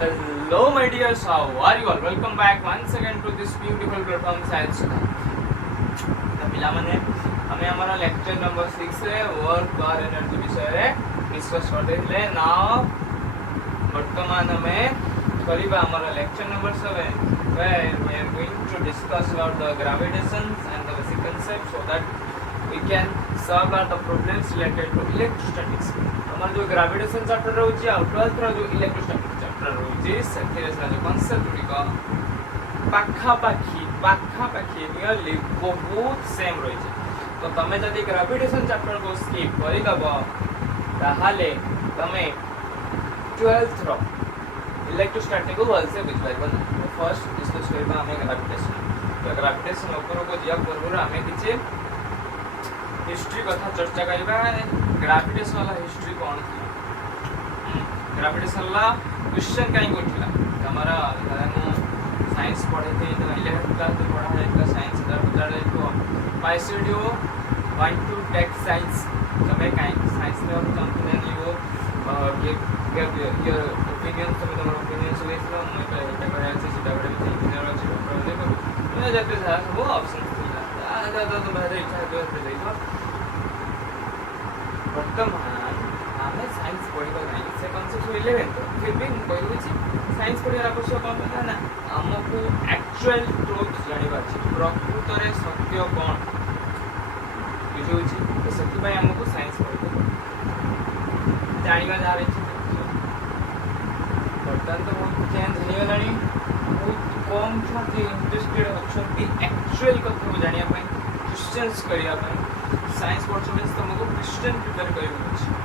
Hello, my dears. How are you all? Welcome back once again to this beautiful platform Science Sudha. तो पिलामाने हमें हमारा lecture number 6 रे work और energy विषय रे डिस्कस करते थे ना वर्तमान हमें करीबा हमारा lecture number 7 where we are going to discuss about the gravitations and the basic concepts so that we can solve all the problems related to electrostatics. हमारा जो ग्रेविटेशन चैप्टर रहउची आ 12th रो जो इलेक्ट्रोस्टैटिक्स चैप्टर रहउची सेथिरे से जो concept गुडी का पाखा पाखी nearly बहुत सेम रही तो तमे जदि ग्रेविटेशन चैप्टर को स्किप करि दबो ताहाले तमे 12th रो इलेक्ट्रोस्टैटिक को वलसे बुझ पाइबो ना तो फर्स्ट डिस्कस करबा हमें ग्रेविटेशन तो ग्रेविटेशन ऊपर को जिया पूर्व हमें किछि हिस्ट्री कथा चर्चा करबा ग्रेविटेशन वाला हिस्ट्री कौन थी ग्रेविटेशन ला क्वेश्चन काई उठला हमारा साइंस पढ़े थे तो 11th क्लास में पढ़ा है साइंस इधर उधर को why should you want to take science तमे काई साइंस में हम कंपनी नहीं वो your opinion तमे तुम्हारा ओपिनियन से देखलो मैं तो करा से सीधा बड़े में इंजीनियर अच्छे डॉक्टर देखो मैं जाते था वो ऑप्शन था आधा तो मेरे इच्छा जो है देखो वर्तमान हमें साइंस पढ़िबा नहीं से कॉन्सेप्ट 11th फिर भी कहू छी साइंस पढ़िबार आवश्यक कौन है ना हमको एक्चुअल ट्रुथ जानिबा छी प्रकृत रे सत्य कोन बुझू छी तो सत्य भाई हमको साइंस पढ़िबा जानिबा जा रही छी वर्तमान तो बहुत चेंज हो गलानी बहुत कम छथि इंटरेस्टेड अछथि एक्चुअल कथा को जानिया पई क्वेश्चंस करिया पई साइंस पढ़छन तुमको क्वेश्चन प्रिपेयर करियो छी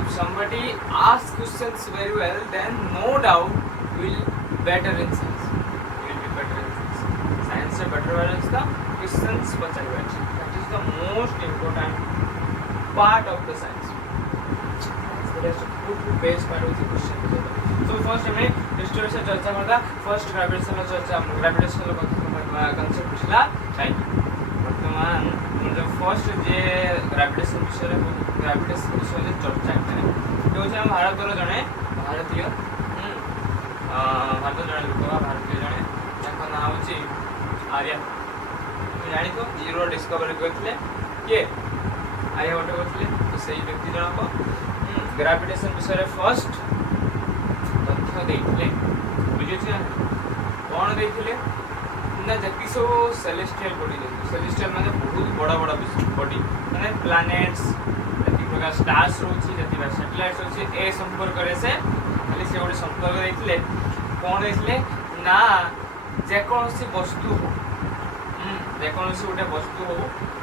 if somebody asks questions very well then no doubt you will better in science you will be better in science science se better balance the questions पचाइबा छी that is the most important part of the science that is the base part of the question so first हमें history से चर्चा करता first gravitation चर्चा gravitation concept पिछला चाहिए वर्तमान जो फर्स्ट जे ग्रेविटेशन विषय ग्रेविटेशन विषय चर्चा करें जो हम भारत जड़े भारतीय भारत जड़े लोक भारतीय जड़े ना हूँ आर्य जानी तो जीरो डिस्कवरी करते किए आर्य गोटे करते तो सही व्यक्ति जनक ग्रेविटेशन विषय फर्स्ट तथ्य देते बुझे कौन देते ना जति सब सेलेस्टियल बॉडी सेलेस्टियल माने बहुत बड़ा बड़ा बॉडी माने प्लैनेट्स जति प्रकार स्टार्स रोची जति सैटेलाइट्स रोची ए संपर्क करे से खाली से गोटे संपर्क देथिले कोन देथिले ना जे कोनसी वस्तु हो जे कोनसी गोटे वस्तु हो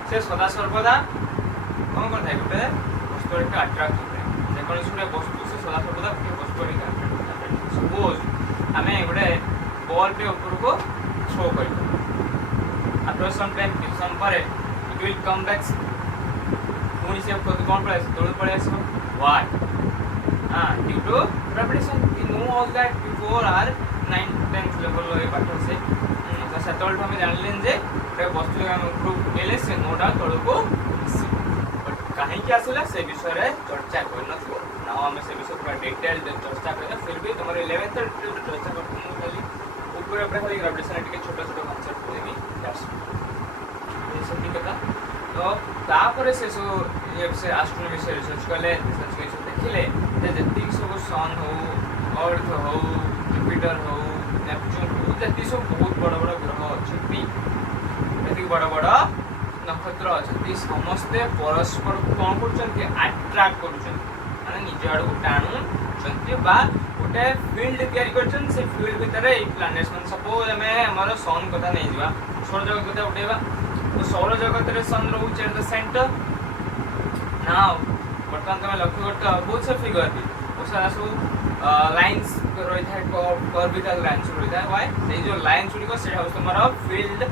से सदा सर्वदा कोन कोन थाय गोटे वस्तु एक अट्रैक्ट करे जे कोनसी गोटे वस्तु से सदा सर्वदा गोटे वस्तु एक अट्रैक्ट सपोज हमें गोटे बॉल पे ऊपर को थ्रो करियो after some time some pare it will come back पुणी से कौन पड़े तोड़ पड़े why due to gravitation we know all that before our 9th 10th level रे पाठ से तो सेतल हमें जानलेन जे रे वस्तु हम प्रूफ केले से नोटा तोड़ को बट काहे की आसला से विषय रे चर्चा करन थो नाउ हम से विषय पूरा डिटेल चर्चा करना फिर भी तुम्हारे 11th चर्चा करते खाली ऊपर ऊपर खाली ग्रेविटेशन के छोटा छोटा कांसेप्ट देबी ये सब कथा तो तापर से सो ये से एस्ट्रोनॉमी से रिसर्च करले रिसर्च के देखिले जे जति सब सन हो अर्थ हो जुपिटर हो नेपच्यून हो जति सब बहुत बड़ा बड़ा ग्रह अछि जति बड़ा बड़ा नक्षत्र अछि समस्त परस्पर कोन करछन के अट्रैक्ट करछन माने निज आड़ को टाणु छंती बा गोटे फील्ड तैयारी करछन से फील्ड भीतर ए प्लैनेट्स मन सपोज हमें हमर सन कथा नहीं जीवा सौर जगत कथा उठेबा तो सौर जगत रे सन रहउछ एट द सेंटर नाउ वर्तमान तमे लक्ष्य करता बहुत से फिगर भी ओ सारा सो लाइंस रही था कर्विकल लाइंस रही था व्हाई से जो लाइंस गुडी को से हाउस तुम्हारा फील्ड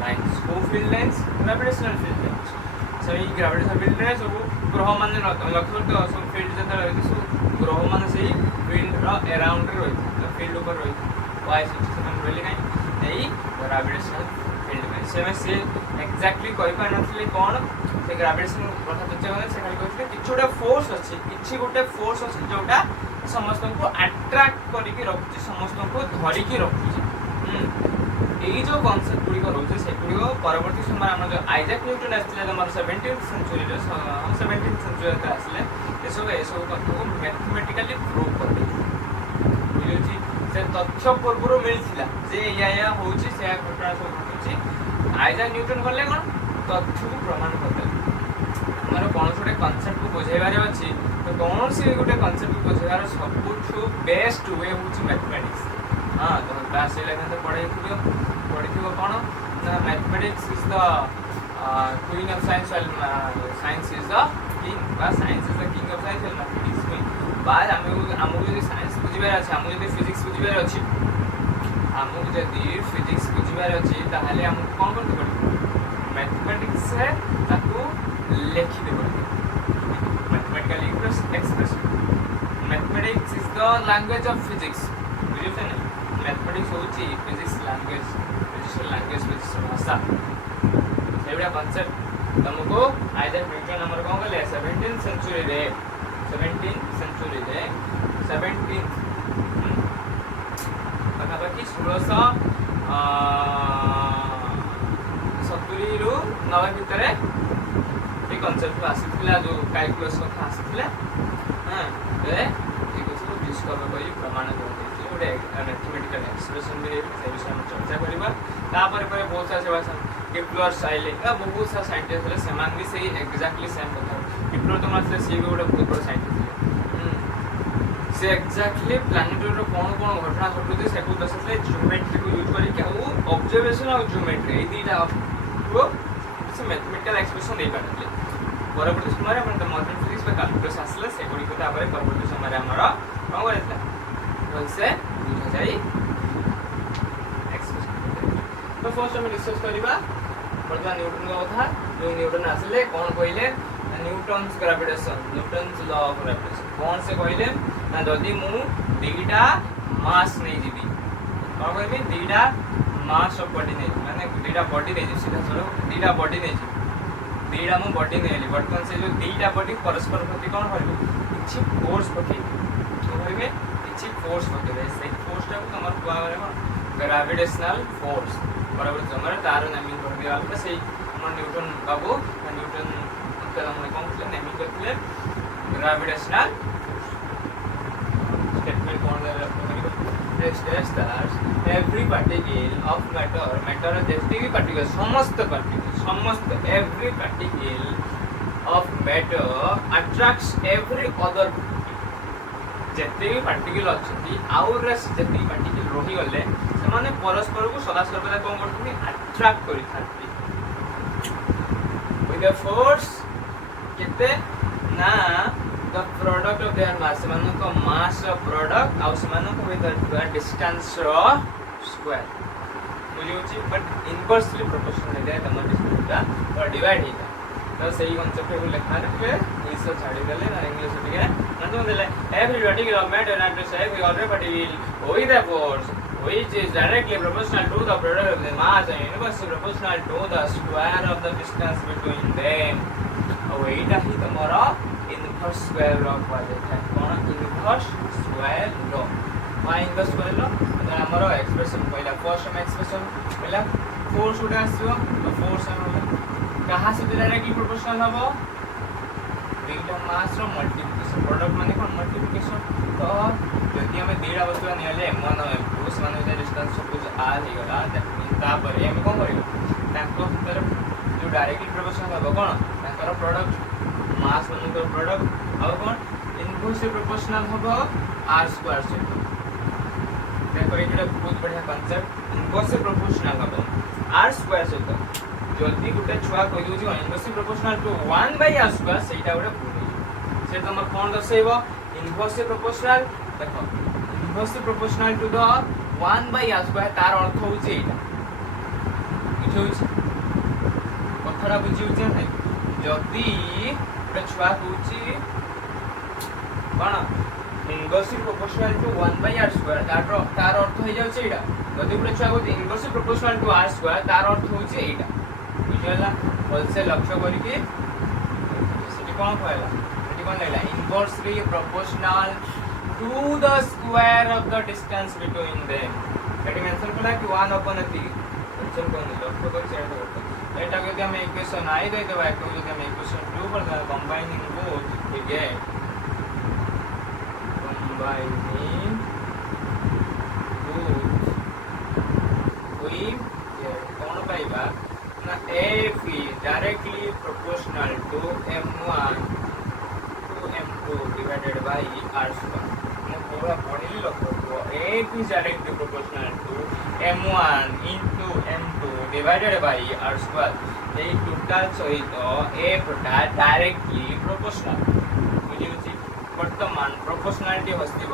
लाइंस को field lines gravitational field lines सही ग्रेविटेशनल फील्ड रे सब ग्रह माने लक्ष्य करता सब फील्ड जता रही सब ग्रह माने सही फील्ड रा अराउंड रे रही फील्ड ऊपर रही व्हाई सिस्टम रही नहीं एई ग्रेविटेशनल फील्ड में से एक्जेक्टली कहि पाइ नथले कोन से ग्रेविटेशन कथा चर्चा करले से खाली कहले किछ गोटे फोर्स अछि जोटा समस्त को अट्रैक्ट करके रखुची समस्त को धरिकी रखुची এই जो कॉन्सेप्ट गुडी रोचे से गुडी परवर्ती समय हम जो आइजैक न्यूटन आसले हमर 17th सेंचुरी रे 17th सेंचुरी रे आसले ए सब कथा को मैथमेटिकली प्रूव कर दे बुझिछि से तथ्य पूर्व मिलथिला जे या होउची से घटना सब घटुची आइजैक न्यूटन करले कोन तथ्य को प्रमाण कर दे हमर कोन छोटे कॉन्सेप्ट को बुझेबारे अछि तो कोन से गोटे कॉन्सेप्ट को बुझेबार सबुठु बेस्ट वे होउची मैथमेटिक्स हां तो क्लास 11 तो पढ़िथिबो कोन ना mathematics is the queen of science while science is the king बा science is the king of science while mathematics queen बा हमहु जदि साइंस बुझिबार अछि हमहु जदि फिजिक्स बुझिबार अछि हमहु जदि फिजिक्स बुझिबार अछि ताहाले हमहु कोन करते पड़िबो मैथमेटिक्स से ताकू लिखि देबो mathematical expression mathematics is the language of physics बुझिते ना मैथमेटिक्स होची फिजिक्स लैंग्वेज फिजिक्स भाषा सेबडा कॉन्सेप्ट तुमको आइजैक न्यूटन हमर कोन कहले 17th सेंचुरी रे 17th बाकी 1670 रु 90 भितरे ये कॉन्सेप्ट आसीथिला जो कैलकुलस कथा आसीथिला हां ए ठीक अछि डिस्कवर करी प्रमाण कर गोटे मैथमेटिकल एक्सप्रेशन भी से विषय में चर्चा करबा तापर पर बहुत सारा सेवा केप्लर साइले का बहुत सारा साइंटिस्ट है समान भी सही एग्जैक्टली सेम कथा केप्लर तो मतलब से भी गोटे बहुत बड़ा साइंटिस्ट है से एग्जैक्टली प्लैनेट रो कोन घटना घटुते से को दसले ज्योमेट्री को यूज करी के ऑब्जर्वेशन और ज्योमेट्री ए दीटा को से मैथमेटिकल एक्सप्रेशन दे पारले परवर्ती समय अपन मॉडर्न फिजिक्स पे कैलकुलस आसले से गुडी को तापर परवर्ती समय हमरा कोन करैता से बुझा जाई एक्सप्रेशन तो फर्स्ट हम डिस्कस करिबा बर्तमान न्यूटन का कथा जो न्यूटन आसले कोन कहिले Newton's gravitation Newton's law of gravitation कोन से कहिले ना जदी मु दीटा मास नै जीबी कोन कहबी दीटा मास ऑफ बॉडी नै माने दीटा बॉडी नै जी सीधा चलो दीटा बॉडी नै जी दीटा मु बॉडी नै ली बर्तमान से जो दीटा बॉडी परस्पर प्रति कोन करबो किछि फोर्स प्रति तो कहबे किछि फोर्स पकेबे से फोर्स टा को हमर पावर है ग्रेविटेशनल फोर्स बराबर जमर तार नेमिंग कर दिया तो से हमर न्यूटन बाबू न्यूटन अंतर हमने कोन के नेमिंग करले gravitational statement cone they states that every particle of matter जेते भी पार्टिकल समस्त every particle of matter attracts every other जेते भी पार्टिकल अछि आउर जेते पार्टिकल रही गले से माने परस्पर को सदा सर्वदा कोन करथि अट्रैक्ट करि थाथि विथ द फोर्स केते ना the product of their mass माने को मास प्रोडक्ट आ माने को भीतर डिस्टेंस रो स्क्वायर बुझियोछि बट इनवर्सली प्रोपोर्शनल है तमर डिस्टेंस और डिवाइड हिता तो सही कांसेप्ट को लिखना है इस छाड़ी गले ना इंग्लिश ठीक है नंदो देले every particle of matter and to every other particle with the force which is directly proportional to the product of the mass and inversely proportional to the square of the distance between them और एटा ही तमरा inverse square law कहले था कोन inverse square law why inverse square law तो हमरो expression पहला फर्स्ट हम एक्सप्रेशन पहला फोर्स उडा आसीबो तो फोर्स हम कहाँ से डायरेक्टली प्रोपोर्शनल हबो वेट मास रो मल्टीप्लिकेशन प्रोडक्ट माने कोन मल्टीप्लिकेशन तो यदि हमें दीडा वस्तु नेले मन उस माने जे डिस्टेंस सपोज आर हे गला दैट मीन तापर हम कोन करियो ताको भीतर जो डायरेक्टली प्रोपोर्शनल हबो कोन ताकर प्रोडक्ट मास माने तो प्रोडक्ट और कोन इनवर्सली प्रोपोर्शनल हबो आर स्क्वायर से देखो एटा बहुत बढ़िया कांसेप्ट इनवर्सली प्रोपोर्शनल हबो आर स्क्वायर से तो जल्दी गुटे छुआ कहि दउ जे inversely proportional to 1 by r square सेटा गुटे भूल से तमर कोन दर्शाइबो इनवर्सली प्रोपोर्शनल देखो inversely proportional to the 1 by r square तार अर्थ होउची एटा बुझौची कथरा बुझिउची नै जदी गुटे छुआ कहउची कोन inversely proportional to 1 by r square तार अर्थ हो जाउची एटा जदी गुटे छुआ कहउची inversely proportional to r square तार अर्थ होउची एटा बुझला होलसे लक्ष्य करी के सेठी कोन कहला सेठी कोन लेला inversely proportional to the square of the distance between them এটি মেনশন করা কি 1 upon 3 মেনশন করে দিল লক্ষ্য করে সেটা করতে এটা যদি আমি ইকুয়েশন আই দেই দেব একটু যদি আমি ইকুয়েশন 2 पर combining both we get combining both we get कौन पाइबा ना f is directly proportional to m1 to m2 divided by r square मैं पूरा पढ़िली लक्ष्य को f is directly proportional to m1 into m2 divided by r square এই total সহিত f টা ডাইরেক্টলি প্রপোর্শনাল বুঝিছি বর্তমান প্রপোর্শনালিটি হস্তিব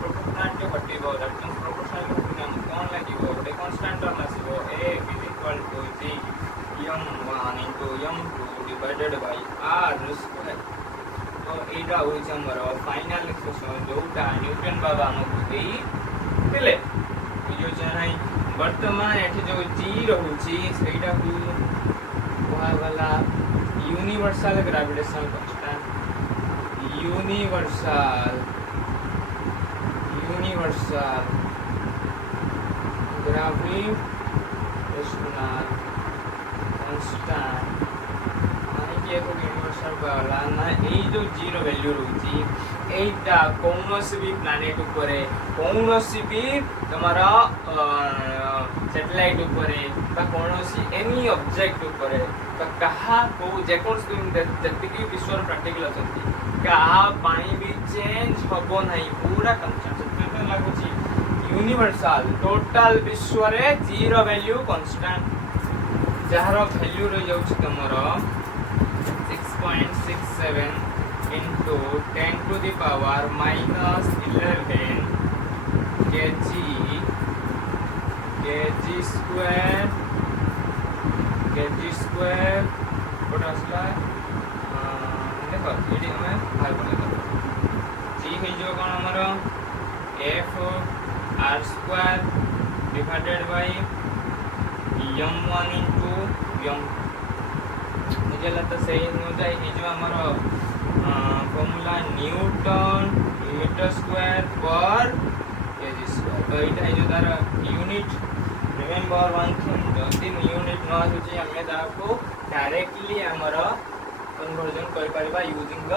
প্রপোর্শনালিটি হটিব দ্যাট মিন্স প্রপোর্শনালিটি হটিলে हम কোন লাগিব গোটে কনস্ট্যান্ট টার্ম আসিব f is equal to g m1 into m2 divided by r square तो एटा होइछ हमर फाइनल एक्सप्रेशन जोटा न्यूटन बाबा हमकु देई देले बुझियो छै नै वर्तमान एठी जो g रहउची सेटा को कोहा वाला universal gravitational constant universal gravitational constant एक यूनिवर्सल वाला ना ए जो जीरो वैल्यू रहउची एटा कोनोसी भी प्लैनेट ऊपर कोनोसी भी तुम्हारा सैटेलाइट ऊपर बा कोनोसी एनी ऑब्जेक्ट ऊपर तो कहा को जेकोस जतिकी विश्व प्रैक्टिकल अछंती कहा पानी भी चेंज हबो नहीं पूरा कांस्टेंट सेटा लागुची यूनिवर्सल टोटल विश्व रे जीरो वैल्यू कांस्टेंट जहार वैल्यू रह जाउची तमरो 6.67 into 10 to the power minus 11 kg square what असला देखो एडी हमें भाग बनेगा g हे जो कोन हमर f r square divided by m1 into m निजेला तो सही न जाय हे जो हमर फॉर्मूला न्यूटन मीटर स्क्वायर पर केजी स्क्वायर तो एटा हे जो तार यूनिट रिमेंबर वन थिंग जति यूनिट न होची हमें ताको डायरेक्टली हमर कन्वर्जन कर परबा यूजिंग द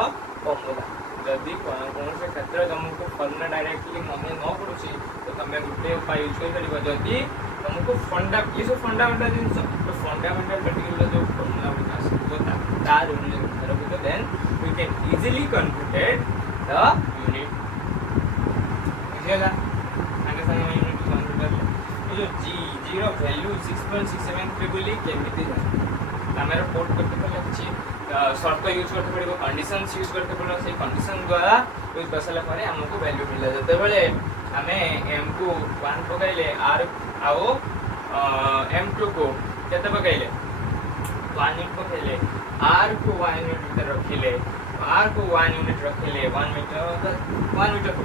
फॉर्मूला जदि कोन से क्षेत्र तुमको फॉर्मूला डायरेक्टली मने न पड़ुची तो तमे गुटे उपाय यूज कर परबा जदि तुमको ये सब फंडामेंटल जिंस तो फंडामेंटल पर्टिकुलर जो फॉर्मूला होता तार यूनिट तरफ तो then we can easily compute the unit बुझेगा आगे संग यूनिट कंप्यूट कर ले ये जो g जीरो वैल्यू 6.673 बोली केमिति जाय हमरा पोर्ट करते पड़े अछि शर्त यूज करते पड़े कंडीशंस यूज करते पड़े से कंडीशन द्वारा यूज करसला परे हमको वैल्यू मिलला जते बेले हमें m को 1 पकाइले r आओ m2 को केते पकाइले 1 यूनिट पकाइले r को 1 यूनिट रखिले r को 1 यूनिट रखिले 1 मीटर को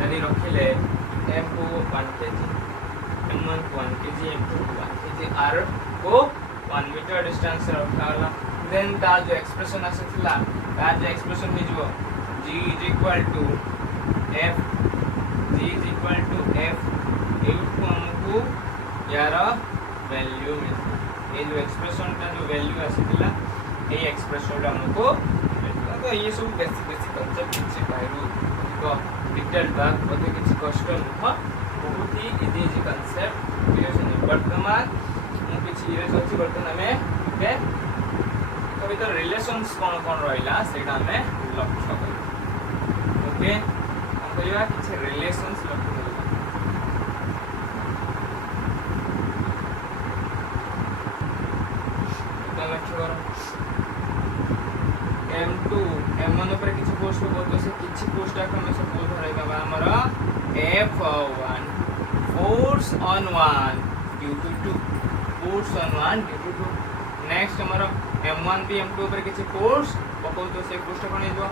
यदि रखिले m को 1 kg m1 को 1 kg m2 को 1 kg r को 1 मीटर डिस्टेंस रखाला देन ता जो एक्सप्रेशन आसीला ता जो एक्सप्रेशन हे जो g is equal to f को हमको यार वैल्यू में ये जो एक्सप्रेशन का जो वैल्यू आसीला ये एक्सप्रेशन हमको तो ये सब बेसिक कंसेप्ट किछि बाइरु तो डिटेल बात पते किछि कष्ट न बहुत ही इजी कंसेप्ट क्लियर है वर्तमान मु किछि ये सोची वर्तमान में ओके तो भीतर रिलेशंस कोन रहइला सेटा में लक्ष्य कर ओके हम कहिया किछि रिलेशंस लक्ष्य m2 m1 ऊपर किछि पोस्ट को तो से किछि पोस्ट का हम सब बोल रहे बाबा हमरा f1 force on 1 due to 2 force on 1 due to 2 next हमरा m1 भी m2 ऊपर किछि फोर्स पको तो से पोस्ट कोन हिजो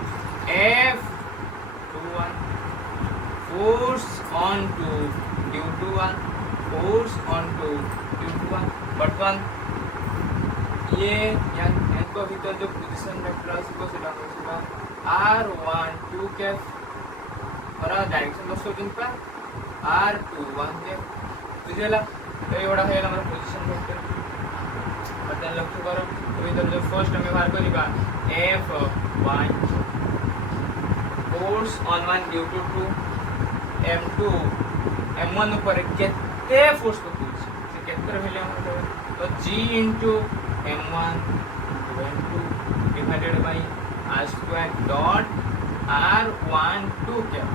f21 force on 2 due to 1 force on 2 due to 1 but 1 ये इनको भीतर जो पोजीशन वेक्टर को सेटा होगा r1 2 के और डायरेक्शन दर्शाउछन पा r21 के बुझेला तो एवडा हेला हमर पोजीशन वेक्टर बटन लक्ष्य करो तो इधर जो फर्स्ट हमें बाहर करिबा f1 force on one due to m2 m1 ऊपर केते फोर्स पकुछ से केते भेले हम तो g into m1 m2 divided by r square dot r12 क्या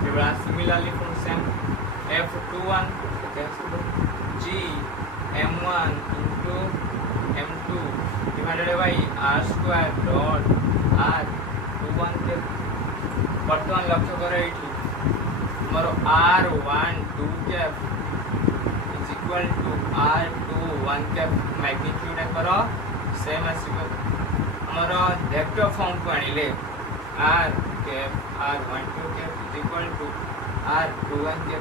फिर similarly from same f21 g m1 into m2 divided by r square dot r21 के वर्तमान लक्ष्य करो एठी हमरो r12 के is equal to r21 के मैग्नीट्यूड करो सेम आसीबो हमरो वेक्टर फॉर्म को आनिले r के r12 के is equal to r21 के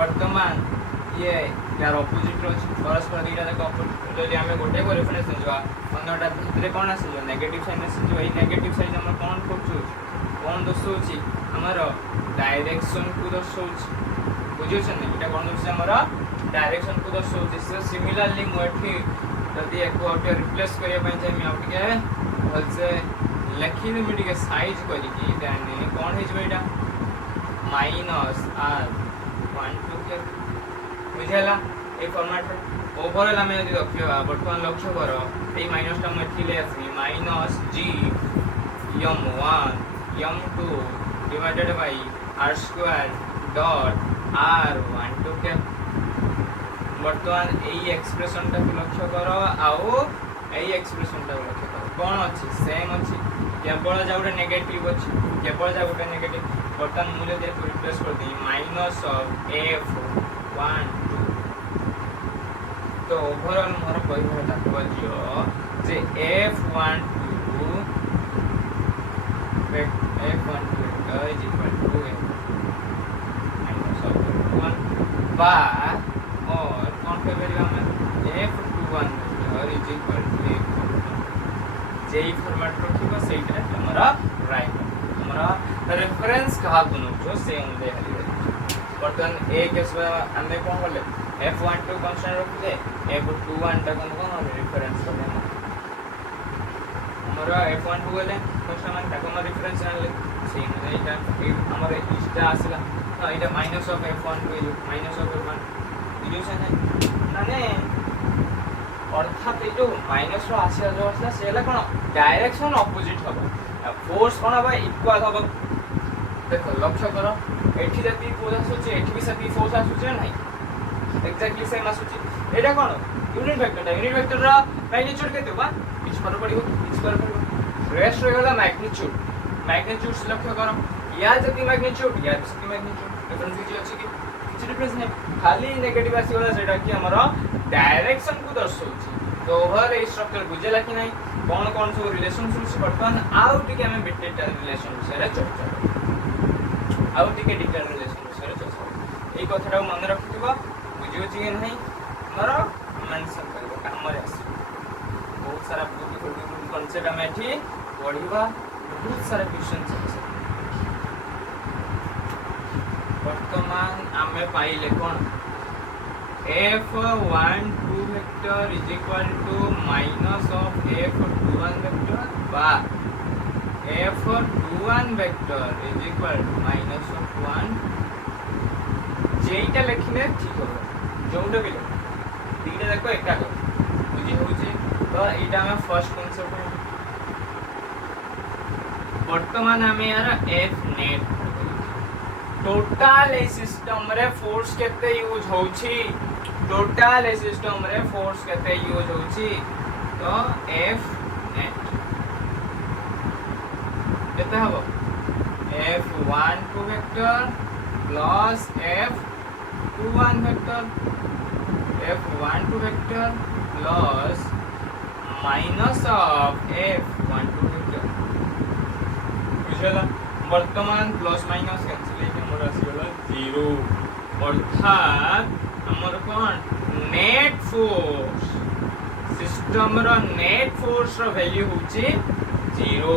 वर्तमान ये यार ऑपोजिट रो परस्पर दीटा तक ऑपोजिट जदि हमें गोटे को रेफरेंस नजवा अंदरटा भितरे कोन आसी जो नेगेटिव साइन आसी जो एई नेगेटिव साइन हम कोन करछु कोन दर्शाउछि हमर डायरेक्शन को दर्शाउछि बुझियोछन एटा कोन दर्शाउछि हमर डायरेक्शन को दर्शाउछि से सिमिलरली मोठी जदि एको ऑटो रिप्लेस करिया पय जे मैं आउट के भलसे लिखि दे मिडी के साइज करी की देन कोन हे जो एटा माइनस r12 के बुझेला ए फॉर्मेट रे ओवरऑल हमें यदि रखियो वर्तमान लक्ष्य करो ए माइनस टा मैं ले आसी minus g m1 m2 divided bye r square dot r12 के वर्तमान एई एक्सप्रेशन टा लक्ष्य करो आउ एई एक्सप्रेशन टा लक्ष्य करो कोन अछि सेम अछि केवल जाउटे नेगेटिव अछि केवल जाउटे नेगेटिव वर्तमान मूल्य दे रिप्लेस कर दी माइनस ऑफ f12 तो ओवरऑल मोर कहबा तात्पर्य जे f12 vector is equal to minus of f1 बा और कौन पे वैल्यू हमें f21 vector is equal to जेई फॉर्मेट रखिबा सेटा हमरा राइट हमरा रेफरेंस कहा गुनो जो से उनले हली बटन ए केस हमने कोन करले f12 कांस्टेंट रखले f21 टा कोन रेफरेंस करले हमरा f12 गले फर्स्ट हम ता कोन रेफरेंस आनले सेम एटा हमरा इस्टा आसला ना एटा minus of f1 value minus of f1 इजो से ना अर्थात ए जो माइनस रो आसे जो आसला सेला कोन डायरेक्शन ऑपोजिट हबो फोर्स कोन हबो इक्वल हबो देखो लक्ष्य करो एठी जति फोर्स आसुचे एठी भी सती फोर्स आसुचे नहीं एक्जेक्टली सेम आसुचे एटा कोन यूनिट वेक्टर रा मैग्नीट्यूड केते बा किछ फरक पड़िबो रेस्ट रे गला मैग्नीट्यूड लक्ष्य करो या जति मैग्नीट्यूड या जति मैग्नीट्यूड डिफरेंस किछ अछि कि किछ डिफरेंस नहीं खाली नेगेटिव आसी गला सेटा कि हमरो डायरेक्शन को दर्शाउछि तो ओवर ए स्ट्रक्चर बुझेला कि नहीं कौन सब रिलेशनशिप बर्तमान आउ टिके हमें डिटेल रिलेशनशिप रे चर्चा आउ टिके डिटेल रिलेशनशिप रे चर्चा ए कथाटा मन रखिबा बुझियो कि नहीं हमरो मेंशन करबो काम रे आसी बहुत सारा ब्यूटीफुल कांसेप्ट हम एठी पढिबा बहुत सारा क्वेश्चन छै वर्तमान हमें पाइले कोन f12 vector is equal to minus of f21 vector बा f21 vector is equal to minus of 1 जेईटा लिखिने ठीक होबो जोंडा बिले दीटा देखो एका को बुझी होउची तो एटा हम फर्स्ट कांसेप्ट वर्तमान हमें यार f net टोटल ए सिस्टम रे फोर्स केते यूज होउची टोटल ए सिस्टम रे फोर्स केते यूज होउची तो f net केते हबो f12 vector plus f21 vector f12 vector plus minus of f12 vector बुझला वर्तमान प्लस माइनस कैंसिलेशन मोर आसीगला 0 अर्थात हमर कोन नेट फोर्स सिस्टम रो नेट फोर्स रो वैल्यू होची 0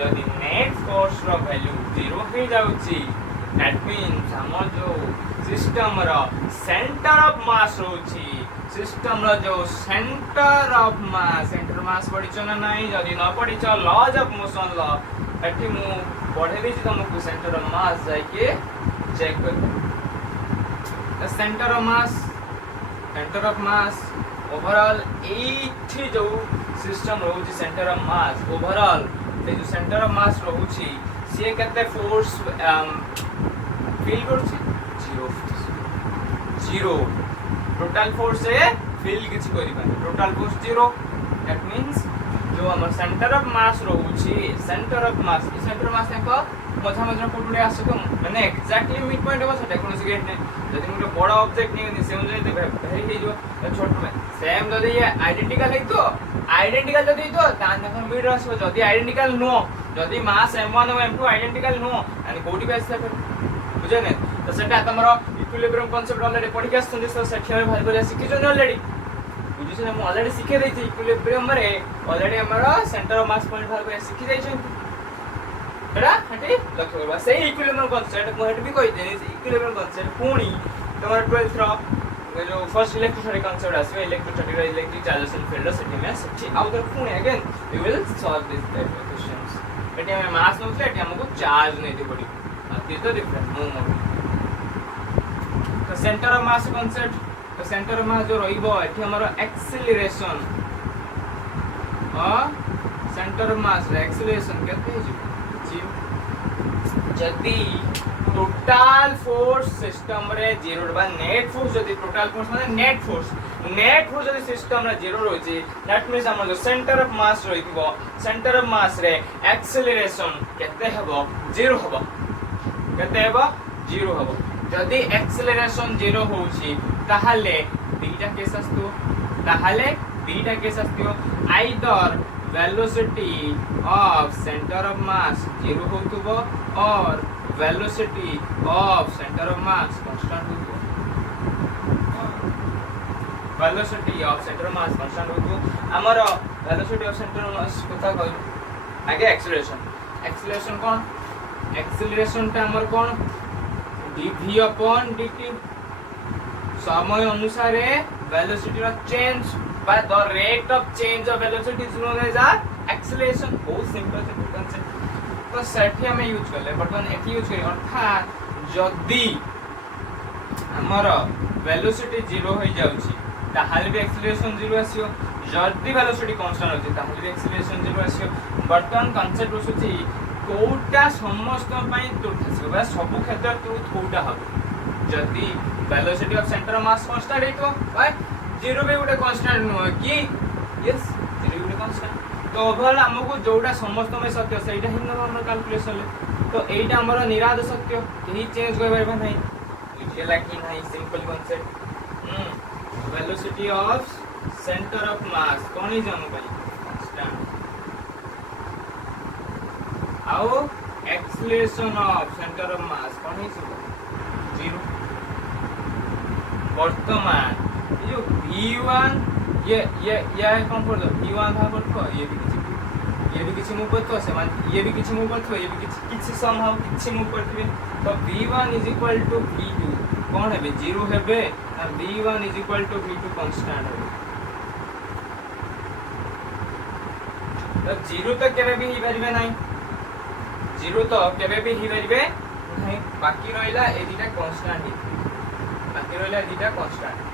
जदि नेट फोर्स रो वैल्यू 0 हे जाउची दैट मीन्स हमर जो सिस्टम रो सेंटर ऑफ मास होची सिस्टम रो जो सेंटर ऑफ मास पढ़ी ना नहीं जदि न पढ़ी लॉज ऑफ मोशन लॉ एठी मु पढ़े दी तुमको सेंटर ऑफ मास जाई के चेक कर the center of mass overall एठी जो सिस्टम रहउची सेंटर ऑफ मास ओवरऑल ए जो सेंटर ऑफ मास रहउची से केते फोर्स फील करछि जीरो टोटल फोर्स से फील किछ करि पाए total force zero that means जो हमर सेंटर ऑफ मास रहउची सेंटर ऑफ मास को मझा मझा कोटुडे आसे तो माने एक्जेक्टली मिड पॉइंट हो सेटा कोन सिगरेट ने जदि मोटे बड़ा ऑब्जेक्ट नहीं सेम जदि भेरी हे जो छोट में सेम जदि ये आइडेंटिकल है तो आइडेंटिकल जदि तो तान देखो मिड आसो जदि आइडेंटिकल नो जदि मास m1 और m2 identical no and Cody पे आसे बुझे ने तो सेटा तमरो इक्विलिब्रियम कांसेप्ट ऑलरेडी पढ़ी के आछन सो सेठिया में भारी बोले सिखि जन ऑलरेडी बुझिस ने मु ऑलरेडी सिखे देछि इक्विलिब्रियम रे ऑलरेडी हमरो सेंटर ऑफ मास पॉइंट भार को सिखि जाय छन एटा हटी लक्ष्य करबा से इक्विलिब्रियम कांसेप्ट मु हेड भी कहि देनी इक्विलिब्रियम कांसेप्ट पुणी तमरो 12th रो जो फर्स्ट इलेक्ट्रोस्टैटिक कांसेप्ट आसे electrostatic electric charges and field सेठी में सेठी आउ दर पुणी again we will solve this type of questions एटी में मास नोतले एटी हमको चार्ज नै दे पड़ी दिस द डिफरेंट नो तो सेंटर ऑफ मास कांसेप्ट तो सेंटर ऑफ मास जो रहिबो एटी हमरो एक्सेलरेशन सेंटर ऑफ मास रे एक्सेलरेशन केते हे जदि टोटल फोर्स सिस्टम रे जीरो बा नेट फोर्स जदि टोटल फोर्स माने नेट फोर्स जदि सिस्टम रे जीरो रहउची दैट मींस हमर जो सेंटर ऑफ मास रहिबो सेंटर ऑफ मास रे एक्सेलरेशन केते हबो जीरो हबो केते हबो जीरो हबो जदि एक्सेलरेशन जीरो होउची ताहाले बीटा केस आस्तु either velocity of center of mass zero होतुबो और velocity of center of mass constant होतुबो velocity of center of mass constant होतु हमर velocity of center of mass कथा कहू आगे acceleration कोन acceleration ता हमर कोन dv upon dt समय अनुसार velocity रो change by the rate of change of velocity is known as acceleration बहुत सिंपल concept तो सेठी हमें यूज करले बटन एठी यूज करी अर्थात जदी हमर वेलोसिटी जीरो हो जाउची ताहाले भी एक्सेलरेशन जीरो आसियो जदी वेलोसिटी कांस्टेंट होची ताहाले भी एक्सेलरेशन जीरो आसियो बटन कांसेप्ट होची कोटा समस्त पई तुर्थ आसियो बस सब क्षेत्र तुर्थ कोटा हबो जदी velocity of center of mass constant है तो भाई जीरो भी गोटे कांस्टेंट नो कि यस जीरो गोटे कांस्टेंट तो ओवरऑल हमको जोटा समस्त में सत्य सेटा ही नॉर्मल कैलकुलेशन ले तो एटा हमर निराद सत्य केही चेंज होय परबा नै इटेला कि नै simple concept velocity of center of mass कोन ही जानो भाई कांस्टेंट आओ acceleration of center of mass कोन ही जीरो वर्तमान जो v1 ये कौन पड़ दो v1 था पड़ को ये भी किसी मूव करतो से मान ये भी किसी मूव करतो ये भी किसी समहाउ किसी मूव करतबे तो v1 = v2 कौन है 0 हेबे और v1 = v2 कांस्टेंट है तो 0 तो केबे भी ही परिबे नहीं 0 तो केबे भी ही परिबे नहीं बाकी रहिला ए दिटा कांस्टेंट बाकी रहिला दिटा कांस्टेंट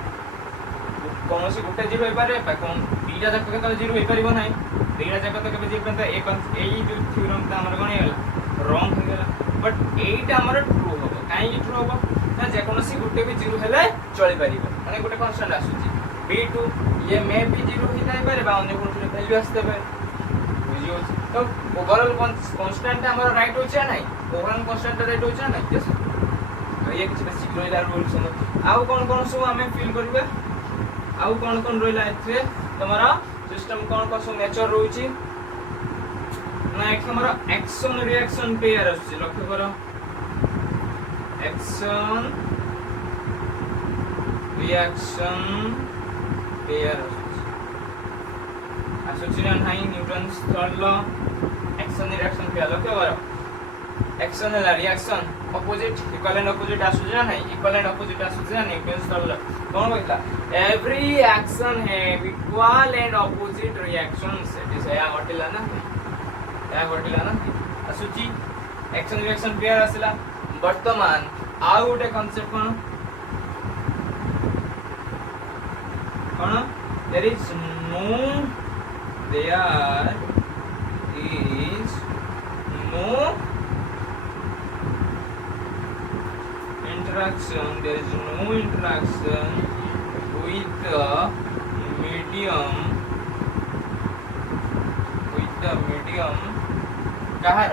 कौन सी गुटे जीरो होई पारे कोन बीटा जाक के तो जीरो होई परिबो नाही बीटा जाक तो केबे जीरो त एई जो थ्योरम त हमर कोन हेला रॉन्ग हो गेला बट एईटा हमर ट्रू होबो काई कि ट्रू होबो ना जे कोन सी गुटे भी जीरो हेले चली परिबो माने गुटे कांस्टेंट आसुची b2 ये मे भी जीरो होई जाय पारे बा अन्य कोन वैल्यू आस्ते बे बुझियो तो ओवरऑल कांस्टेंट हमर राइट होछ ना ओवरऑल कांस्टेंट राइट होछ ना यस तो ये किछ बेसिक रोइला रूल सुनो आउ कोन सब हमें फील करबे आउ कोन रोइला एथे तमरा सिस्टम कोन सब नेचर रोची ना एक हमरा एक्शन रिएक्शन पेयर आछि लक्ष्य करो एक्शन रिएक्शन पेयर आछि ना high Newton's third law action reaction pair लक्ष्य करो एक्शन है reaction opposite equal and opposite आसु ना नहीं इक्वल एंड ऑपोजिट आसु ना नहीं प्रिंसिपल कौन कहता एवरी एक्शन है equal and opposite reactions it is या घटिला ना आसुची एक्शन रिएक्शन पेयर आसला वर्तमान आ गोटे कांसेप्ट कौन there is no interaction with the medium kahar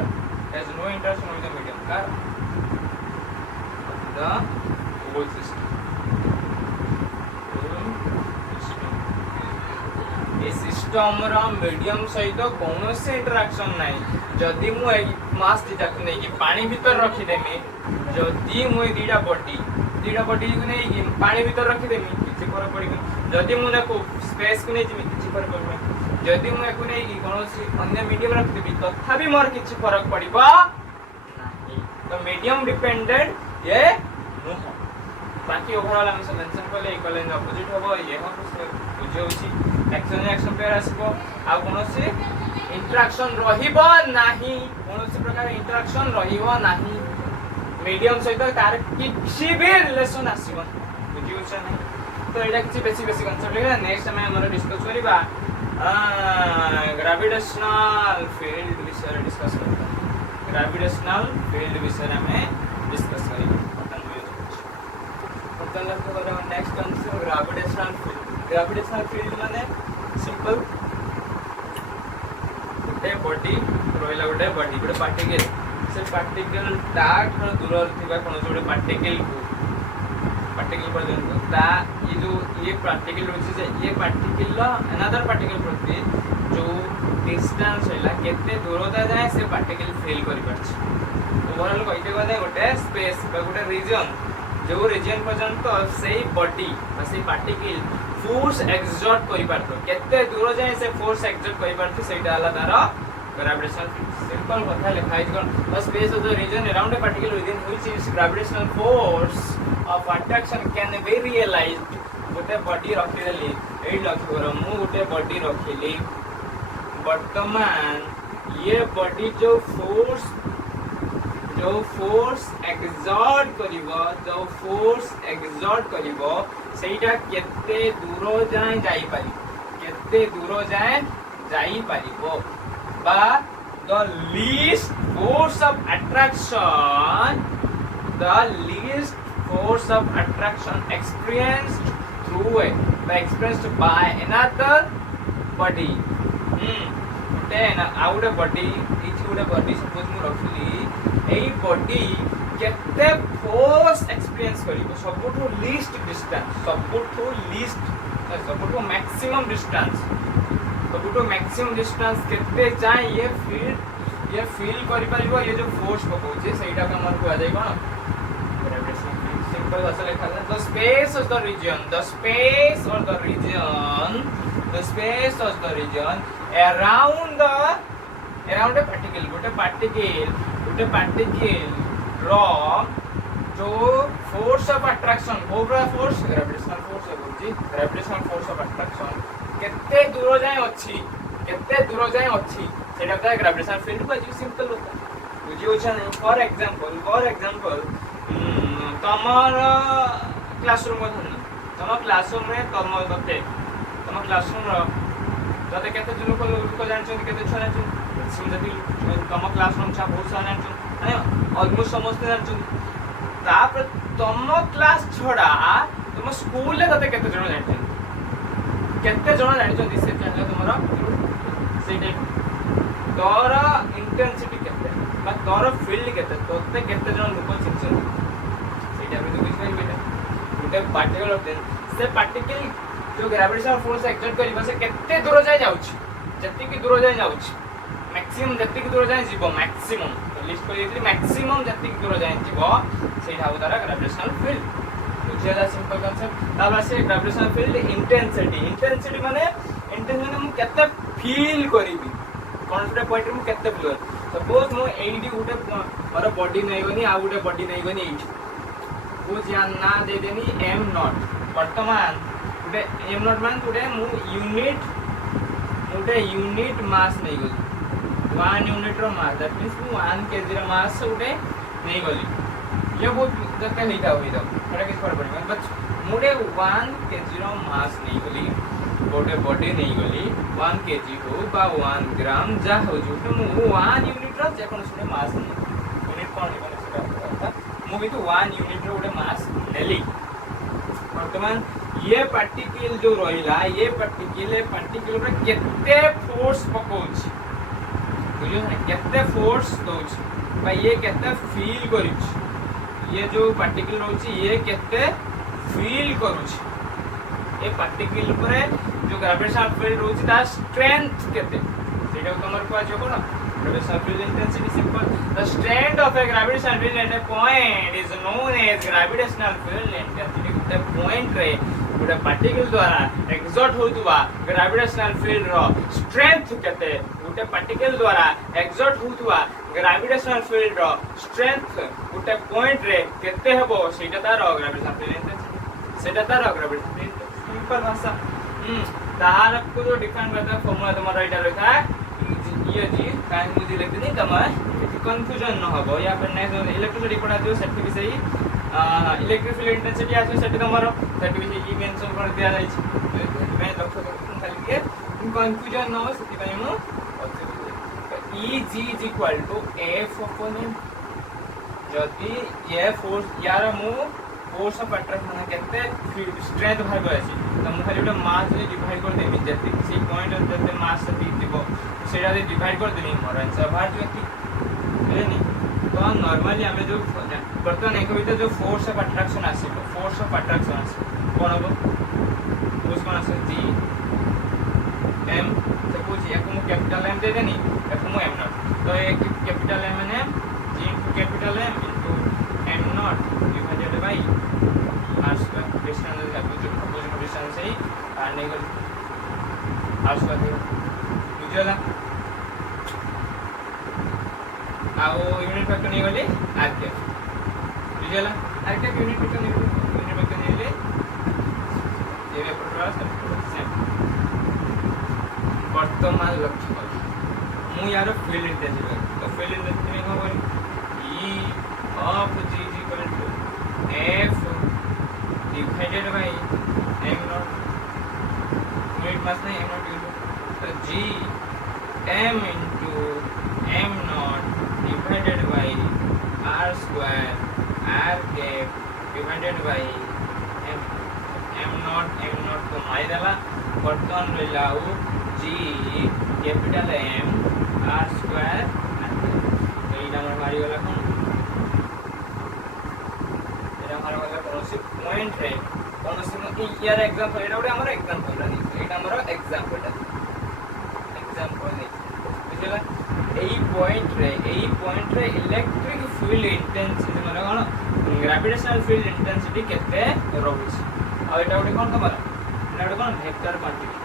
there is no interaction with the medium kahar the whole system A system रा medium सहित कौन से इंटरेक्शन नहीं जदि मु मास दिटा को नहीं कि पानी भीतर रखी देमी जदि मु दीटा बॉडी को नहीं कि पानी भीतर रखी देमी किछि फरक पड़िबे जदि मु को स्पेस को नहीं जिमी किछि फरक पड़िबे जदि मु को नहीं कि कोनोसी अन्य मीडियम रखि देबी तथापि मोर किछि फरक पड़िबा नहीं तो मीडियम डिपेंडेंट ये नुह बाकी ओवरऑल हम सब मेंशन करले इक्वल एंड ऑपोजिट होबो ये हम बुझे होची एक्शन रिएक्शन पेयर आसबो आ कोनोसी इंटरेक्शन रहिबो नाही कोनोसी प्रकार इंटरेक्शन रहिबो नाही मीडियम सहित तार किछि भी रिलेशन आसीबो बुझी होछ नै तो एटा किछि बेसिक कांसेप्ट है नेक्स्ट हम हमर डिस्कस करिबा ग्रेविटेशनल फील्ड विषय डिस्कस करबा ग्रेविटेशनल फील्ड विषय में डिस्कस करिबा नेक्स्ट कांसेप्ट ग्रेविटेशनल फील्ड माने सिंपल गोटे बॉडी रहिला गोटे पार्टिकल से पार्टिकल टाक दूर थिबा कोन जोडे पार्टिकल पर्यंत ता ये पार्टिकल होची जे ये पार्टिकल अनदर पार्टिकल प्रति जो डिस्टेंस हैला केते दूरता जाय से पार्टिकल फील करि परछ ओवरऑल कहिते गने गोटे स्पेस गोटे रीजन जो रीजन पर्यंत सेही बॉडी बा सेही पार्टिकल फोर्स एक्सर्ट करि पारतो केते दूर जाय से फोर्स एक्सर्ट करि पारतो सेटा हला तार ग्रेविटेशनल सिंपल कथा लिखा है कोन the space of the region around a particle within which is gravitational force of attraction can be realised गोटे बॉडी रखि देली एई लक्ष्य करो मु गोटे बॉडी रखिली वर्तमान ये बॉडी जो फोर्स एक्सर्ट करिवो सेटा केते दूर जाई पारिबो बा the least force of attraction experienced by another body आउट बॉडी गोटे बॉडी सपोज मु रखली एई बॉडी केते फोर्स एक्सपीरियंस करिवो सबटू लीस्ट डिस्टेंस सबटू मैक्सिमम डिस्टेंस केते जाय ये फील करि परिबो ये जो फोर्स पकोचे सेटा का मन को आ जाय कोन सिंपल भाषा लिखा है the space of the region around a particle गोटे पार्टिकल रो जो force of attraction force gravitational force of attraction केते दूर जाय अछि सेटा का ग्रेविटेशनल फील्ड को सिंपल होता बुझियो छ नहीं फॉर एग्जांपल तमर क्लासरूम में तम क्लासरूम में तम क्लासरूम रो तते केते जन को जानछन केते छना छन जति तम क्लासरूम छा बहुत सारा जानछन माने ऑलमोस्ट समस्त जानछन तापर तम क्लास छोड़ा तुम स्कूल ले तते केते जन जानछन से जाने तुमरा से टाइप तोर इंटेंसिटी केते बा तोर फील्ड केते तोते केते जन लोक चिन्हछन सेटा भी तो कुछ नहीं बेटा गोटे पार्टिकल से पार्टिकल जो ग्रेविटेशनल फोर्स एक्सर्ट करिबा से केते दूर जाय जाउछि जति की दूर जाय जाउछि मैक्सिमम जति की दूर जाय जीवो मैक्सिमम लिस्ट कर दिली मैक्सिमम जति की दूर जाय जीवो सेटा हो तारा ग्रेविटेशनल फील्ड बुझियाला सिंपल कांसेप्ट ताबा से ग्रेविटेशनल फील्ड इंटेंसिटी माने मु केते फील करिबी कोन से पॉइंट मु केते फील सपोज मु एडी गुटे मोर बॉडी नै गनी आ गुटे बॉडी नै गनी एडी को जान ना दे देनी m नॉट वर्तमान गुटे m नॉट मान गुटे मु यूनिट मास नै गली 1 यूनिट रो मास दैट मींस मु 1 केजी रो मास गुटे नै गली ये बहुत दरकार नहीं था थोड़ा किस पर पड़ेगा बट मुडे 1 केजी रो मास नै गली गोटे बॉडी नै गली 1 केजी हो बा 1 ग्राम जा हो जो मु 1 यूनिट रो जे कोन सुने मास नै यूनिट कोन कोन सेटा मु भी तो 1 यूनिट रो गोटे मास नेली वर्तमान ये पार्टिकल जो रहिला ये पार्टिकल पर केते फोर्स पकोछ बुझियो ना केते फोर्स दोछ बा ये केते फील करिछ ये जो पार्टिकल रोची ये केते फील करूछ ए पार्टिकल पर जो ग्रेविटेशनल फील्ड रोची ता स्ट्रेंथ केते सेटा तमर को जो कोन gravitational field intensity simple the strength of a gravitational field at a point is known as gravitational field intensity the point रे गोटे पार्टिकल द्वारा एक्सर्ट होतुवा ग्रेविटेशनल फील्ड रो स्ट्रेंथ केते गोटे पार्टिकल द्वारा एक्सर्ट होतुवा ग्रेविटेशनल फील्ड रो स्ट्रेंथ गोटे पॉइंट रे केते हेबो सेटा तार ग्रेविटेशनल फील्ड इंटेंसिटी सेटा तार ग्रेविटेशनल फील्ड सिंपल भाषा तार को जो डिफाइन करता फॉर्मूला तुम्हारा इटा रहता ये जी काहे मुझे लिख देनी तमाय कंफ्यूजन न होबो या फिर नेक्स्ट इलेक्ट्रिसिटी पढ़ा दियो सेट भी सही इलेक्ट्रिक फील्ड इंटेंसिटी आछो सेट तमारो सेट भी सही मेंशन कर दिया जाय छै मैं लक्ष्य करथुन खाली के कंफ्यूजन न हो सेति पई मु Eg is equal to F upon M जदि ये फोर्स यार मु फोर्स ऑफ अट्रैक्शन केते स्ट्रेंथ भाग अछि त मु खाली ओटा मास ले डिवाइड कर देमी जति सी पॉइंट जते मास से दिबो सेटा दे डिवाइड कर देमी मोर आंसर बाहर जो कि हेनी तो नॉर्मली हमें जो बर्तन एक भीतर जो फोर्स ऑफ अट्रैक्शन आसीबो फोर्स ऑफ अट्रैक्शन आसी कोन हो फोर्स कोन आसे G M सपोज एक मु कैपिटल M दे देनी एक मु M नॉट तो एक कैपिटल M ने G into capital M into M not divided by R square distance है अपोजिट डिस्टेंस है R नेगल R square बुझला आओ यूनिट फैक्टर नहीं गले R के बुझला R के यूनिट फैक्टर नहीं ले ये पेपर सेम वर्तमान लक्ष्य मु यार फील्ड इंटेंसिटी तो फील्ड इंटेंसिटी को बोली E of G is equal to F divided by M naught unit mass नहीं M naught into तो G M into M naught divided by R square R cap divided by M naught को मार देला वर्तमान लेलाउ G capital M R square तो इना हमर मारी वाला कोन एरा हमारा वाला कौनसी पॉइंट है कौनसी यार एग्जांपल एटा ओडे हमर एग्जांपल नहीं एटा हमर एग्जांपल नहीं बुझला एई पॉइंट रे इलेक्ट्रिक फील्ड इंटेंसिटी माने कोन ग्रेविटेशनल फील्ड इंटेंसिटी केते रहउछ आ एटा ओडे कोन तमरा एटा ओडे कोन वेक्टर क्वांटिटी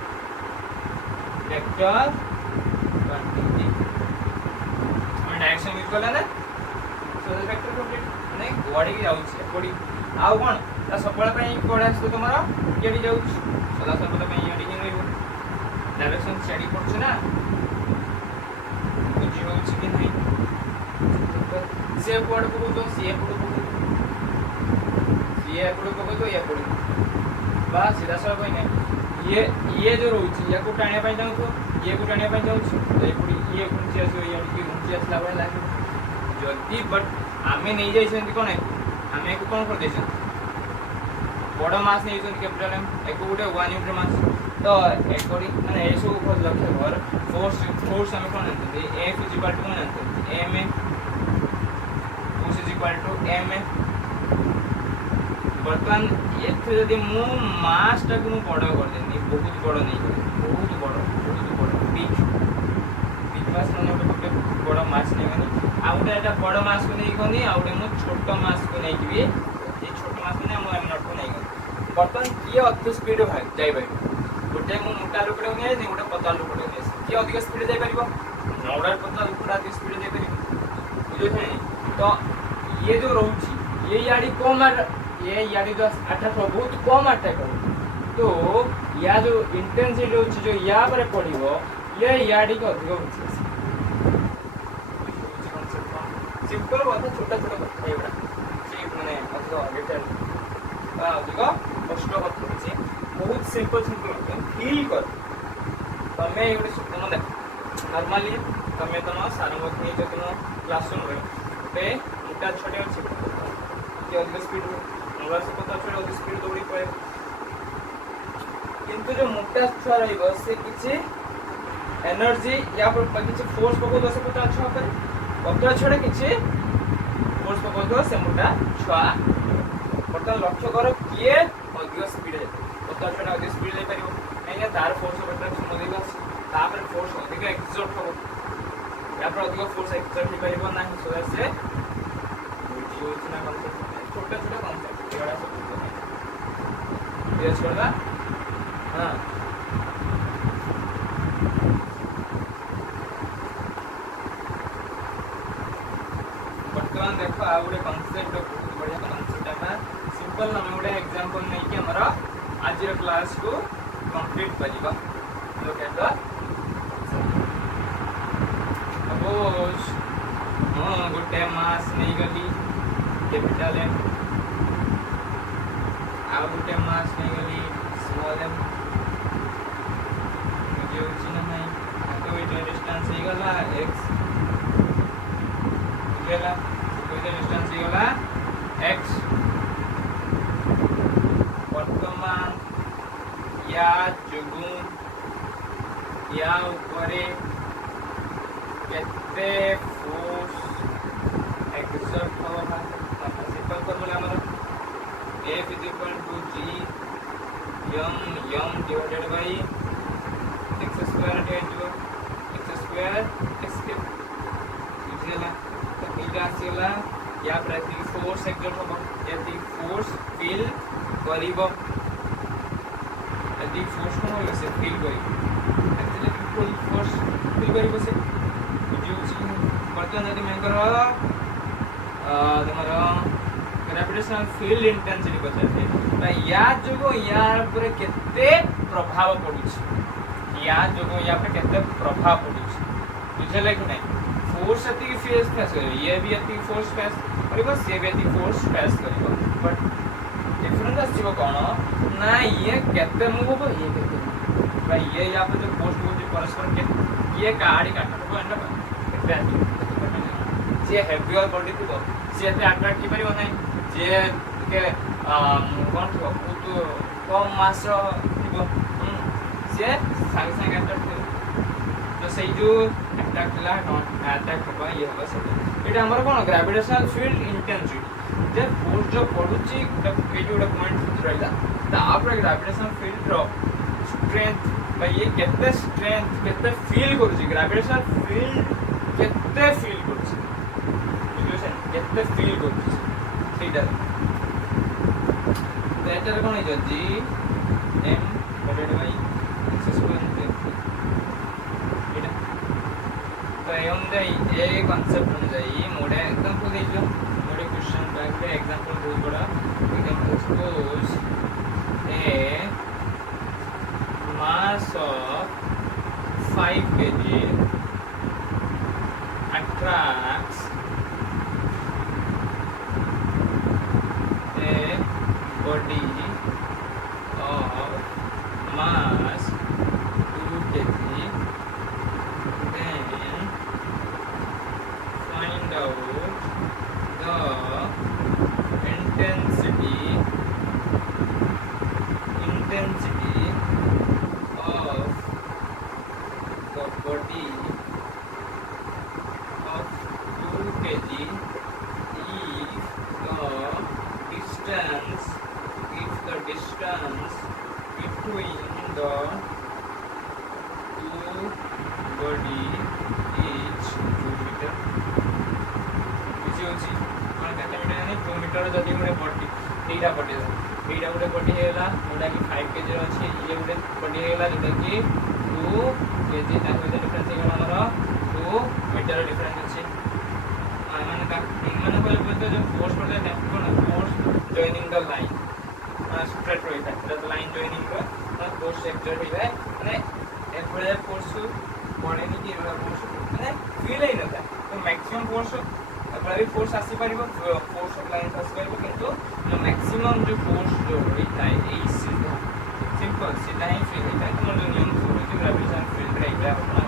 डायरेक्शन यूज करला ना सो द वेक्टर क्वांटिटी माने बॉडी की जाउछ बॉडी आउ कोन ता सबळ पई कोड आस तो तमरा केडी जाउछ सदा सबळ पई एडी ही रहइबो डायरेक्शन स्टडी करछ ना बुझी होछ कि नहीं से कोड को तो से कोड को ये कोड बस सीधा सब कोई नहीं ये जो रोची या को टाणे पई जाउ तो ये को टाणे पई जाउ तो ये कुंची आसो ये की कुंची असला बळ लागे जदी बट आमे नहीं जाई छन कोन आमे को कोन कर देछन बड़ मास नहीं छन कैपिटल एम एको गुटे 1 यूनिट मास तो अकॉर्डिंग माने एसो को लक्ष्य पर फोर्स हमें कोन जानते F इज इक्वल टू कोन जानते m force is equal to m वर्तमान ये यदि मु मास टा को बड़ कर देनी बहुत बड़ नहीं बहुत बड़ बिग मास माने गोटे बड़ मास नहीं माने आ गोटे एटा बड़ मास को नहीं कोनी आ गोटे मु छोट मास को नहीं किबे ये छोट मास माने हम एम नॉट को नहीं कोनी वर्तमान ये अधिक स्पीड भाई जाई भाई गोटे मु मोटा लोकड़े नहीं गोटे पतला लोकड़े नहीं ये अधिक स्पीड जाई परिबो नौड़ा पता पूरा अधिक स्पीड दे करी बुझे तो ये जो रहउची ये याडी कम ये याडी जो अटैक बहुत कम अटैक हो तो या जो इंटेंसिटी होची जो या पर पड़िबो ये याडी को अधिक होची सिंपल बात छोटा छोटा बात एवडा से माने अधिक डिटेल बा अधिक कष्ट बात होची बहुत सिंपल सिंपल फील कर तमे एवडे सुन देख नॉर्मली तमे तो सारंग नहीं तो तुम क्लासरूम रे पे मोटा छोटे अच्छे कि अधिक स्पीड मोबाइल से पता छोटे अधिक स्पीड दौड़ी पड़े किंतु जो मोटा छुआ रहिबो से किछि एनर्जी या पर किछि फोर्स पको दो से पता छुआ करे पता छोड़े किछि फोर्स पको दो से मोटा छुआ बर्तन लक्ष्य करो किए अधिक स्पीड है पता छोड़ा अधिक स्पीड ले परिबो नहीं तार फोर्स बर्तन सुमदिबा तापर फोर्स अधिक एक्सर्ट हो या पर अधिक फोर्स एक्सर्ट हो परिबो नाही सो से योजना कॉन्सेप्ट छोटा छोटा कॉन्सेप्ट एवडा सब यस करला हां वर्तमान देखो आ गुडे कॉन्सेप्ट बहुत बढ़िया कॉन्सेप्ट है सिंपल हम गुडे एग्जांपल नै कि हमरा आज रो क्लास को कंप्लीट करिबा लुक एट द सपोज गोटे मास नहीं गली कैपिटल एम आ गोटे मास नहीं गली स्मॉल एम मुझे उचिन नहीं तो ये डिस्टेंस ही गला x गेला तो ये डिस्टेंस ही गला x वर्तमान या जुगुन या ऊपरे केते फोर्स एक्सर्ट होगा सिंपल फॉर्मूला हमारा F is equal to G m divided by x square into x square x cube बुझिला तो इटा आसीला या प्रति फोर्स एक्सर्ट होगा यदि फोर्स फील करिवो यदि फोर्स को होले से फील करिवो एक्चुअली फुल फोर्स फील करिवो से बुझियो बर्तन यदि मैं करो तुम्हारा ग्रेविटेशनल फील्ड इंटेंसिटी पचारे या जो या पर केते प्रभाव पड़ुछि या जो या पर केते प्रभाव पड़ुछि बुझले कि नहीं फोर्स अति फेस करे ये भी अति फोर्स फेस करिवो से भी अति फोर्स फेस करिवो बट डिफरेंस आसीबो कोन ना ये केते मूव हो ये केते भाई ये या पर जो फोर्स हो परस्पर के ये गाड़ी काटबो एंड केते जे हेवी बॉडी थी से अट्रैक्ट की परिबो नहीं जे के कोन थो तो कम मास थी से संग संग अट्रैक्ट तो सही जो अट्रैक्ट ला नॉट अट्रैक्ट होबा ये होबा सब एटा हमर कोन ग्रेविटेशनल फील्ड इंटेंसिटी जे फोर्स जो पडुची ए जो पॉइंट रहला ता आपरे ग्रेविटेशनल फील्ड रो स्ट्रेंथ भाई ये केते स्ट्रेंथ केते फील करूची ग्रेविटेशनल फील्ड केते फील करूची केते फील करूची सेटा दैटर कोन है G m divided by x square एटा तो अनुଯାয়ী ए कांसेप्ट अनुଯାयী मोडे एग्जांपल देजो मोडे क्वेश्चन बैक पे एग्जांपल बहुत बड़ा example suppose a mass of 5 kg attracts a body of mass 2 kg then find out the intensity of the body of 2 kg if the distance between the two body is 2 meter बुझियोछि कोन केते metre नै 2 metre जदी मोरे body एटा गोटे body हेला जोटा कि 5 kg अछि ये गोटे body हेला जोटा कि 2 kg ता होय डिफरेंस हेला हमर मीटर डिफरेंस अछि माने का माने बोलते जो फोर्स पड़ता है कोन force joining the line straight रही है द लाइन जॉइनिंग का फोर्स सेक्टर ही है माने एक बड़े फोर्स बड़े नहीं कि फोर्स माने फील ही न था तो मैक्सिमम फोर्स बड़ा फोर्स आसी परिबो फोर्स ऑफ लाइन आसी परिबो किंतु मैक्सिमम जो फोर्स जो होता है ए सीधा सिंपल सीधा ही फील होता है तो जो नियम जो ग्रेविटेशन फील्ड रे इला होता है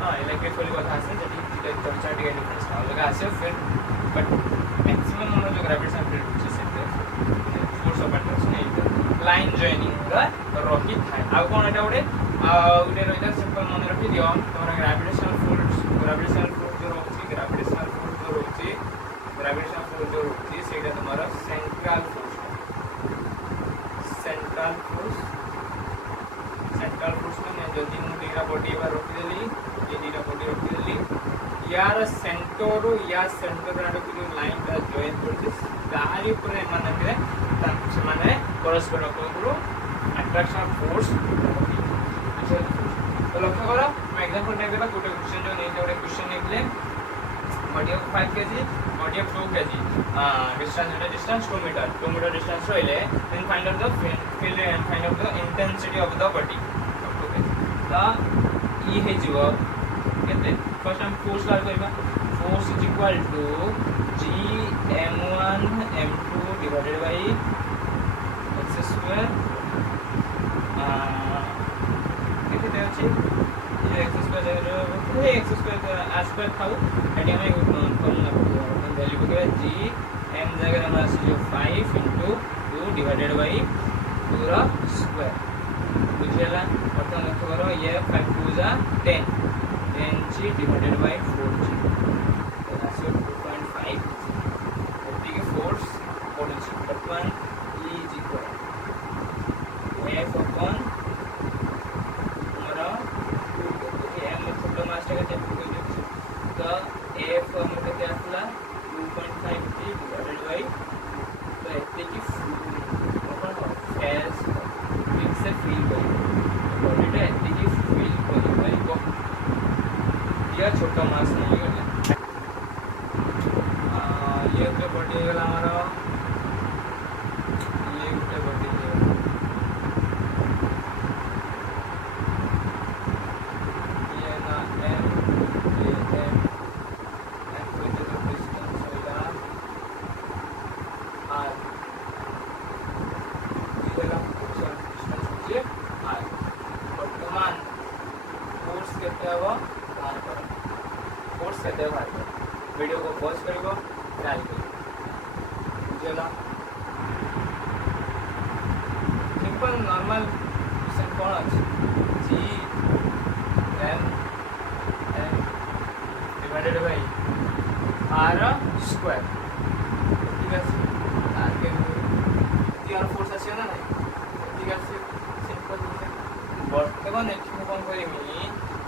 हां इलेक्ट्रिक फील्ड कथा आसे जति तो चार्ट के डिफरेंस ना लगा आसे फिर बट मैक्सिमम हम जो ग्रेविटेशन फील्ड होची से फोर्स ऑफ अट्रैक्शन है लाइन जॉइनिंग का रही था आ कोन एटा उडे रहिता सिंपल मन रखि दियो तोरा ग्रेविटेशनल फोर्स जो रहउची ग्रेविटेशनल फोर्स जो रहउची सेटा तुम्हारा सेंट्रल फोर्स में जदी मु दीरा बॉडी बार रखि देली ये दीरा बॉडी रखि देली यार सेंटर आडे को लाइन का जॉइन करछि तारी ऊपर माने माने परस्पर को अट्रैक्शन फोर्स तो लक्ष्य करो मैं एग्जांपल देबा गोटे क्वेश्चन जो नहीं जोड़े क्वेश्चन निकले body of 5 kg body of 2 kg distance 2 metre distance रहिले then find out the field and find out the intensity of the body the ई हे जीव केते फर्स्ट हम फोर्स ला करबा force is equal to g m1 m2 divided by x square केते अछि ये x स्क्वायर r स्क्वायर खाऊ एटी हमें फॉर्मूला वैल्यू को g m जगह हमारा जो 5 * 2 डिवाइडेड बाय 2 रा स्क्वायर बुझेला प्रथम लक्ष्य करो ये 5 2 जा 10 10g डिवाइडेड बाय 4g तो that's 2.5 ठीक है फोर्स पोटेंशियल बर्तमान E is equal F upon हमारा m छोटा मास का जब तो F हमको क्या आला 2.5 g डिवाइडेड बाय तो इतने की फेस फिक्स से फील बॉडी इतने की फील भाई को यह छोटा मास नहीं है ये तो बॉडी है हमारा ये गोटे बॉडी है ये ना m ये m को जो डिस्टेंस होगा r ये ला डिस्टेंस होचे r वर्तमान फोर्स केते हबो बाहर कर फोर्स केते बाहर कर वीडियो को पॉज करिवो ट्राई करिवो बुझला सिंपल नॉर्मल क्वेश्चन कोन अछि g m divided bye r square ठीक है r के यार फोर्स अछि ना नहीं ठीक है सिंपल वर्तमान एठी कोन करिमी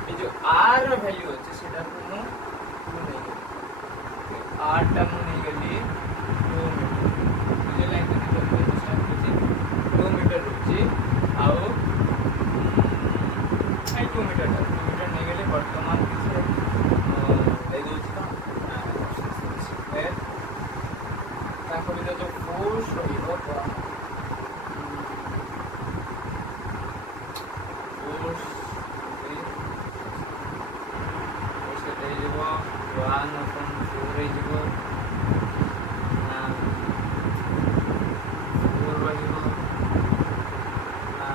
ये जो r वैल्यू अछि सेटा को मु नहीं r टर्म नहीं गली 2 मीटर मुझे लाइन के डिस्टेंस होची 2 मीटर होची आउ 2 मीटर नहीं गले वर्तमान किसे दे दोची ना है ताको भी जो फोर्स रहिबो फोर्स के दे जेबो 1/4 रे जेबो ना 4 बजिबो ना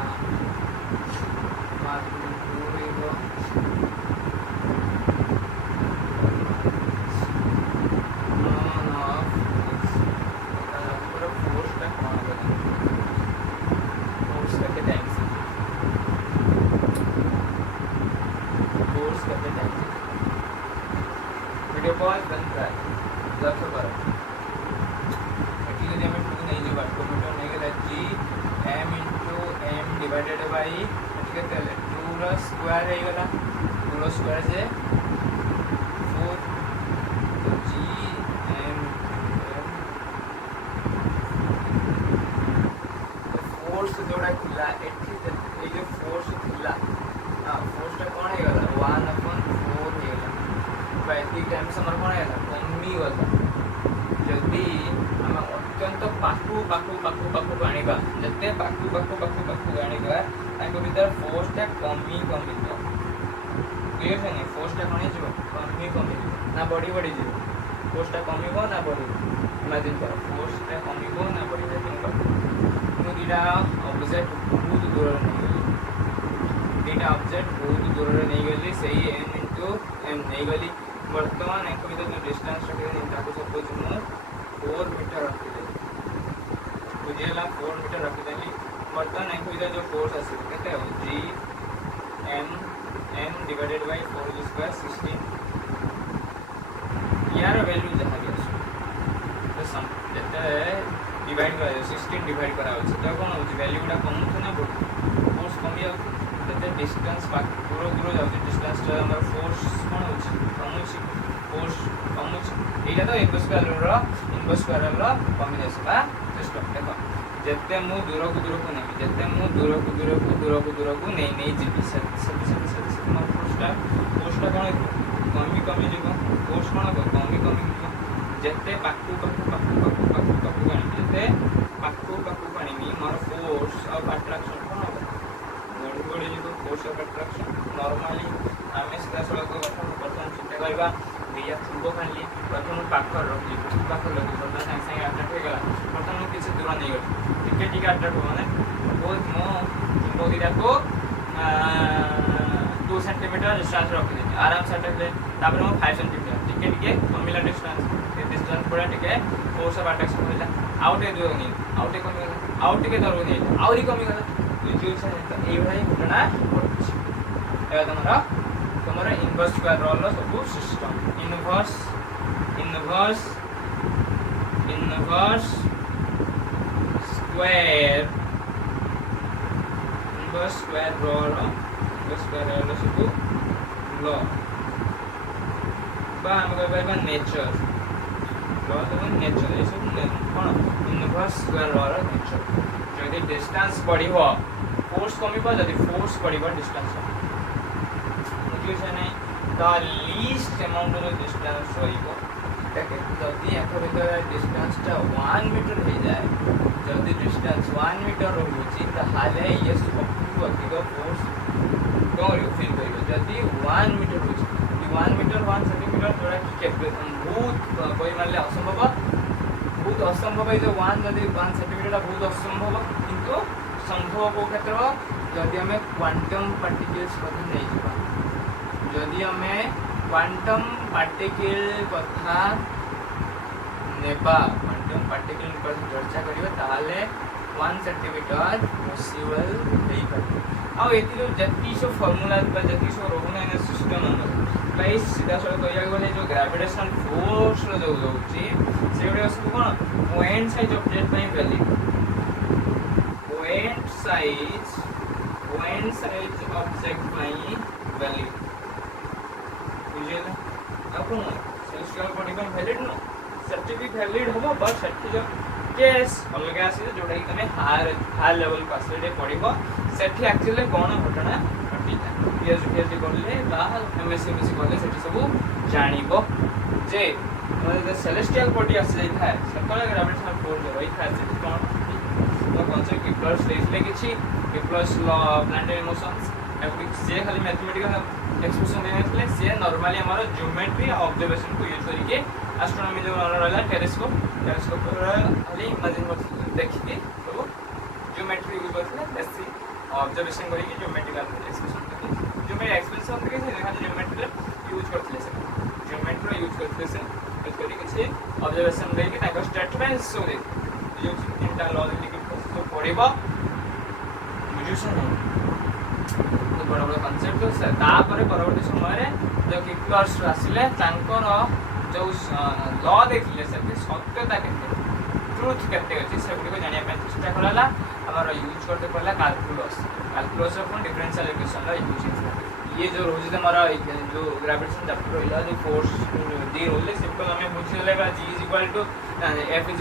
5/2 रेबो पूरा फोर्स का कौन बजे फोर्स करके टाइम से फोर्स करके टाइम से वीडियो कॉल बंद कर लक्ष्य करो ठीक है हमें 2 नहीं जो 2 मीटर नहीं गला g m * m divided bye ठीक है चले 2 रा स्क्वायर है गला 2 रा स्क्वायर से 4 तो g m फोर्स जोड़ा थिला एठी ये जो फोर्स थिला हां फोर्स टा कोन है गला 1/4 है गला एति टाइम्स हमर कोन हैला कमी गला जदी हम अत्यंत पाखु पाखु पाखु पाखु आनिबा जते पाखु पाखु पाखु पाखु आनिबा ताको भीतर फोर्स टा कमी कमी तो क्लियर है नहीं फोर्स टा कोन जीव कमी कमी ना बड़ी जीव फोर्स टा कमी हो ना बड़ी इमेजिन करो फोर्स टा कमी हो ना बड़ी देखो दिटा ऑब्जेक्ट बहुत दूर नहीं दिटा ऑब्जेक्ट बहुत दूर नहीं गली सही n into m नहीं गली वर्तमान एक भीतर जो डिस्टेंस रखे नहीं ताको सपोज मु 4 मीटर रखी दे बुझेला 4 मीटर रखी देली वर्तमान एक भीतर जो फोर्स आसी केते हो g m divided bye 4 square 16 यार वैल्यू जहां भी आसो तो सम जते डिवाइड करा 16 डिवाइड करा होछ तो कोन होछ वैल्यू गुडा कम होछ ना बढ़ फोर्स कम जाउ तो डिस्टेंस दूर दूर जाउ डिस्टेंस रे हमर फोर्स कोन होछ कम होछ फोर्स कम होछ एटा तो इनवर्स स्क्वायर रो कॉम्बिनेशन बा जस्ट देखो जते मु दूर को नहीं जते मु दूर को नहीं जीबी सब हमर फोर्स टा कोन कमी कमी जीव फोर्स कोन कमी कमी जते पाकू पानी जते पाकू पानी मोर फोर्स ऑफ अट्रैक्शन कोन बड़ी जो फोर्स ऑफ अट्रैक्शन नॉर्मली आमे सीधा सड़क कथा प्रथम चिंता करबा भैया चुंबक खाली प्रथम पाखर रखली पाखर लगी प्रथम संग संग अट्रैक्ट हो गला प्रथम किसी दूर नहीं गली टिके अट्रैक्ट हो माने बहुत मो चुंबक दिटा को 2 सेंटीमीटर डिस्टेंस रख दे आराम से अटैक ले तापर हम 5 सेंटीमीटर टिके कमिला डिस्टेंस पूरा टिके फोर्स ऑफ अट्रैक्शन होला आउट दूर नहीं आउट कमी गला आउट टिके दूर नहीं आउरी कमी गला तो ए भाई घटना घटछ ए तमरा इनवर्स स्क्वायर रोल रो सब सिस्टम इनवर्स स्क्वायर रोल सब लॉ बा हम कहबा नेचर लॉ तो नेचर ए सब कोन इनवर्स स्क्वायर रोल नेचर जदि डिस्टेंस बढ़िबो फोर्स कमिबो जदि फोर्स बढ़िबो डिस्टेंस बुझियो छै नै the least amount of distance रहिबो देखे जदि एकर भीतर डिस्टेंस टा 1 मीटर हो जाए जदि डिस्टेंस 1 मीटर रहउची ताहाले ये सबटु अधिक फोर्स कोन फील करियो जदि 1 मीटर होची 1 मीटर 1 सेंटीमीटर जोड़ा कि बहुत कोई मानले असंभव बहुत असंभव है जो 1 जदि 1 सेंटीमीटर बहुत असंभव किंतु संभव को क्षेत्र जदि हमें क्वांटम पार्टिकल्स कथा नहीं जीवा जदि हमें क्वांटम पार्टिकल कथा नेबा क्वांटम पार्टिकल पर चर्चा करियो ताले 1 सेंटीमीटर पॉसिबल नहीं करते आ एतिलो जति सो फार्मूला पर जति सो रहउना इन सिस्टम नंबर गाइस सीधा सळ कहिया गले जो ग्रेविटेशनल फोर्स रो जो होची सेउडे सब कोन पॉइंट साइज ऑब्जेक्ट पई वैल्यू पॉइंट साइज ऑब्जेक्ट पई वैल्यू बुझियला अपन सेल्सियस बॉडी पई वैलिड न सर्टिफिकेट वैलिड होबो बट सर्टिफिकेट केस अलगा आसी जोडा कि तमे हाई लेवल पासले पडिबो सेठी एक्चुअली कोन घटना घटिता पीएचडी करले बा एमएससी करले सेठी सब जानिबो जे मतलब सेलेस्टियल बॉडी आसी जाई थाए सकल ग्रेविटेशनल फोर्स रही थाए सेठी कोन तो कॉन्सेप्ट केप्लर्स देखले किछि Kepler's law of planetary motions एप्लिक से खाली मैथमेटिकल एक्सप्रेशन देनेतले से नॉर्मली हमारा ज्योमेट्री ऑब्जर्वेशन को यूज करके एस्ट्रोनॉमी जो रहला टेलीस्कोप खाली इमेजिन कर देखिए तो ज्योमेट्री यूज करते बेसी ऑब्जर्वेशन करके ज्योमेट्रिकल एक्सप्रेशन करते ज्योमेट्री एक्सप्रेशन करके से खाली ज्योमेट्री यूज करते से ज्योमेट्री यूज करते से यूज करके किछि ऑब्जर्वेशन लेके ताको स्टेटमेंट्स सो दे यूज तीनटा लॉ लिखि तो पढिबा बुझुसन तो बड़ बड़ कांसेप्ट तो तापर परवर्ती समय रे जो केप्लर्स आसिले तांकर जो लॉ देखिले से सत्यता केते ट्रुथ केते अछि से गुडी को जानिया पे चेष्टा करला हमर यूज करते पड़ला कैलकुलस अपन डिफरेंशियल इक्वेशन ला यूज ये जो रोज हमारा जो ग्रेविटेशन चैप्टर रहला जो फोर्स दी रोले सिंपल हमें पूछ लेगा g f g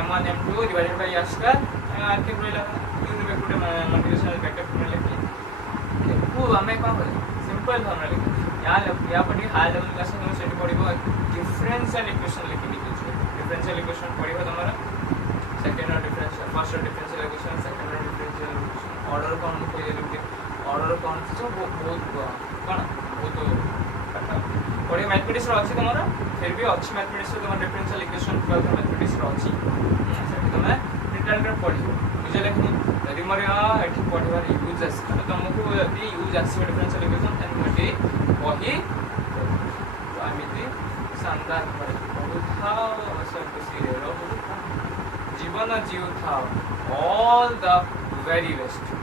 m1 m2 divided bye r square r के रहला unit vector multiplication vector formula लिखी वो हमें कौन करे सिंपल फॉर्मूला लिखी यहाँ पर हाई लेवल क्लास तुम से पढ़ो डिफरेंशियल इक्वेशन लिखी डिफरेंशियल इक्वेशन पढ़ो तुम second differential first differential equation second differential equation order कौन कह ऑर्डर कौन सब बहुत कौन बहुत पढ़े मैथमेटिक्स अच्छी तुम फिर भी अच्छी मैथमेटिक्स तुम डिफरेंशियल इक्वेशन मैथमेटिक्स अच्छी तुम रिटर्न पढ़ बुझे लेकिन यदि मोर ये पढ़ार यूज आस तुमको यदि यूज आस डिफरेंशियल इक्वेशन तेन मुझे कही तो एमती शानदार पढ़ुथा खुशी रहुथा जीवन जीव था ऑल द वेरी बेस्ट।